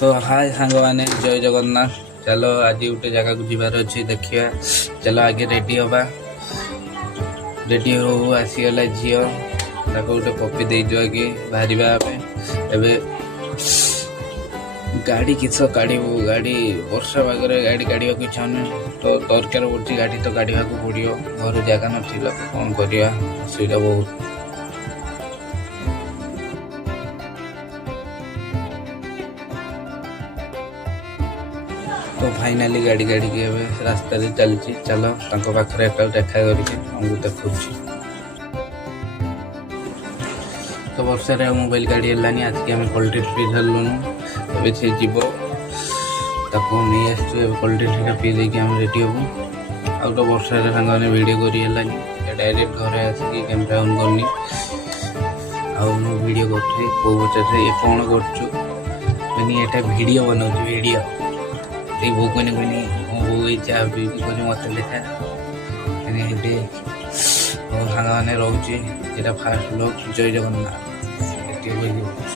तो हाय सांग मैंने जय जगन्नाथ। चलो आज गोटे जगह को जीवार अच्छे देखिए। चलो आगे रेडी हवा। रेडी हो आसीगला झील गोटे कॉपी देज आगे बाहर एवं गाड़ी किस काढ़ू गाड़ी वर्षा पागे गाड़ी काढ़ा इच्छा तो दरकार पड़ी गाड़ी तो काढ़ा पड़ो घर जगह ना कौन करवा असुविधा बहुत। तो फाइनाली गाड़ी गाड़ी के रास्ता चलती। चलो पाखे देखा करके देखु। तो वर्षा मोबाइल गाड़ी है आज की आम कोल्ड ड्रिंक्स पी सारूँ। ए सी जीव नहीं आस कोल्ड ड्रिंक्स पी देकी आम रेडी हूँ। आ तो वर्षा सांग मैंने वीडियो कर डायरेक्ट घर आसिक कैमेरा ऑन करनी वीडियो कर पचारे ये कौन कर वीडियो बो कहनी कहनी मो बो चाह पी मत लिखा सांग मैंने रोचे फास्ट ब्लॉग जय जगन्नाथ।